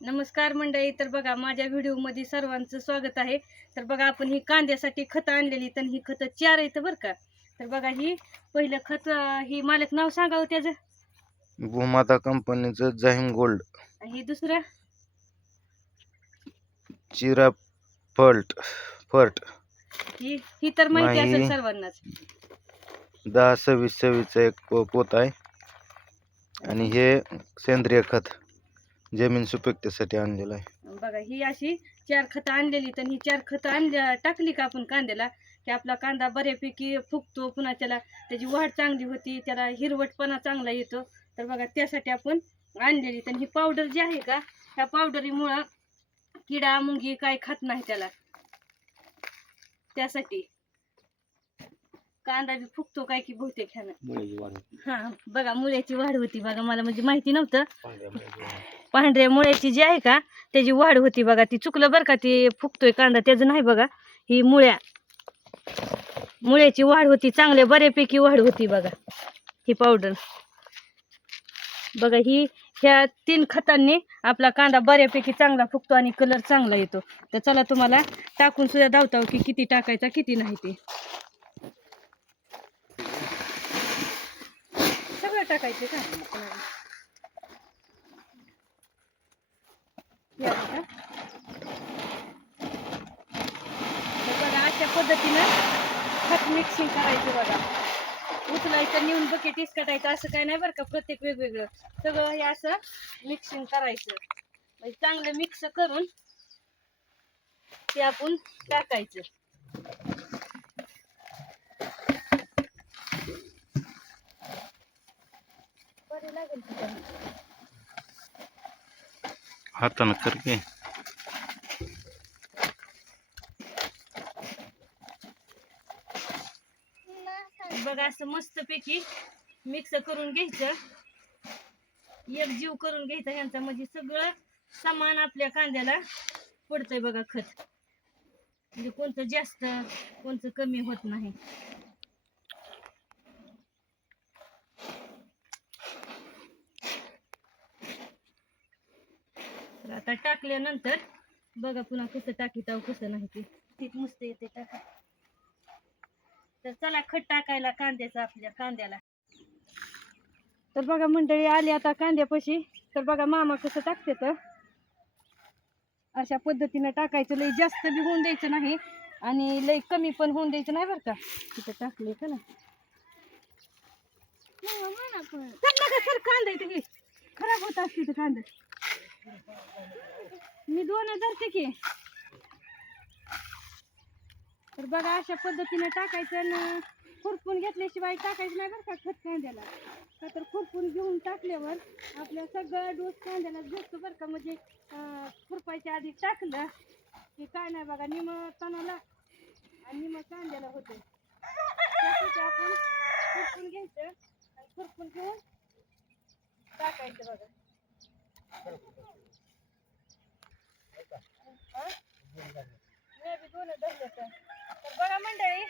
नमस्कार मंडळी तर बघा माझ्या व्हिडिओमध्ये सर्वांचं स्वागत आहे. तर बघा आपण ही कांद्यासाठी खतं आणलेली तर ही खतं चार आहेत बरं का. तर बघा ही पहिलं खत ही मालक नाव सांगावं त्याचं. भूमाता कंपनीचं जाहीम गोल्ड. आणि ही दुसरं? चिरा फल्ट फर्ट ही ही तर माहिती असेल. सर्वांनाच. दहा सव्वीस सव्वीसचा एक पोत आहे. आणि हे सेंद्रिय खत. जमीन सुपीकतेसाठी आणलेलं आहे. बघा ही अशी चार खतं आणलेली तर ही चार खतं आणल्या टाकली का आपण कांद्याला? की आपला कांदा बऱ्यापैकी फुगतो पुन्हा त्याला त्याची वाढ चांगली होती त्याला हिरवटपणा चांगला येतो. तर बघा त्यासाठी आपण आणलेली तर ही पावडर जी आहे का ह्या पावडरीमुळं किडा मुंगी काय खात नाही त्याला. त्यासाठी कांदा बी फुगतो काय की बहुतेक ह्यानं. हा बघा मुळ्याची वाढ होती. बघा मला म्हणजे माहिती नव्हतं. पांढऱ्या मुळ्याची जी आहे का त्याची वाढ होती बघा. ती चुकलं बरं का ती फुगतोय कांदा त्याचं नाही बघा. ही मुळ्या मुळ्याची वाढ होती चांगल्या बऱ्यापैकी वाढ होती बघा ही पावडर बघा ही ह्या तीन खतांनी आपला कांदा बऱ्यापैकी चांगला फुगतो आणि कलर चांगला येतो. तर चला तुम्हाला टाकून सुद्धा धावताव की किती टाकायचा किती नाही ते. सगळं टाकायचे का? या बघा. बघा अशा पद्धतीनं खत मिक्सिंग करायचं बघा. उचलायचं नेऊन बकेट काटायचं असं काय नाही बरं का प्रत्येक वेगवेगळं. सगळं हे असं मिक्सिंग करायचं. म्हणजे चांगलं मिक्स करून ते आपण टाकायचं. बरं लागेल हातानं करके बघा असं मस्तपैकी मिक्स करून घ्यायचं. एक जीव करून घ्यायचा ह्यांचा म्हणजे सगळं समान आपल्या कांद्याला पडतंय बघा खत. म्हणजे कोणतं जास्त कोणतं कमी होत नाही. तर आता टाकल्यानंतर बघा पुन्हा कसं टाकीत आहो कसं नाही ते. तीच मस्त येते टाका. तर चला खत टाकायला कांद्याचा आपल्या कांद्याला. तर बघा मंडळी आली आता कांद्यापाशी. तर बघा मामा कसं टाकते तर. अशा पद्धतीनं टाकायचं. लई जास्त बी होऊन द्यायचं नाही आणि लई कमी पण होऊन द्यायचं नाही बरं का. तिथं टाकले का ना कांदा. खराब होत असते कांदा. मी दोन धरते की तर बघा अशा पद्धतीने टाकायचं आणि खुरपून घेतल्याशिवाय टाकायचं नाही बरं का खत कांद्याला. का तर खुरपून घेऊन टाकल्यावर आपल्या सगळं डोस कांद्याला भेटतो बरं का. म्हणजे खुरपायच्या आधी टाकलं की काय नाही बघा निम तणाला आणि निम कांद्याला होते. आपण खुरपून घ्यायचं आणि खुरपून घेऊन टाकायचं बघा. तर तर बघा मंडळी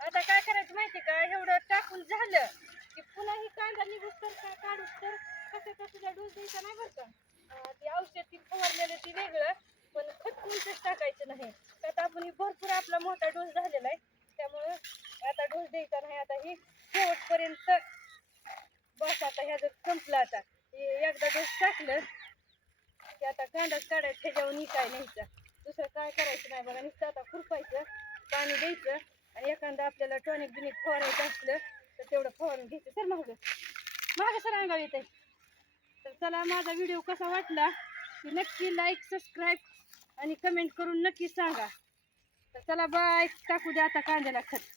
आता काय करायचं माहिती का? एवढं टाकून झालं की पुन्हा ही कांदा निघूस तर का काढूस तर कसं कसं डोस द्यायचा नाही बरं का? अं, ते औषध ती फवारलेलं ते वेगळं पण खत कोणतंच टाकायचं नाही. त्यात आपण ही भरपूर आपला मोठा डोस झालेला आहे. त्यामुळं आता डोस द्यायचा नाही. आता ही शेवटपर्यंत बस आता ह्या जर संपलं आता. एकदा दूध टाकलं की आता कांदाच काढायचं त्याच्यावर निकाय न्यायचा दुसरं काय करायचं नाही बघा नुसतं आता खुरपायचं पाणी द्यायचं आणि एखादा आपल्याला टॉनिक बिनिक फवारायचं असलं तर तेवढं फवारून घ्यायचं. सर मागं. मागं सर अंगाव येते तर चला माझा व्हिडिओ कसा वाटला की नक्की लाईक सबस्क्राईब आणि कमेंट करून नक्की सांगा. तर चला बाय टाकू द्या आता कांद्याला खत.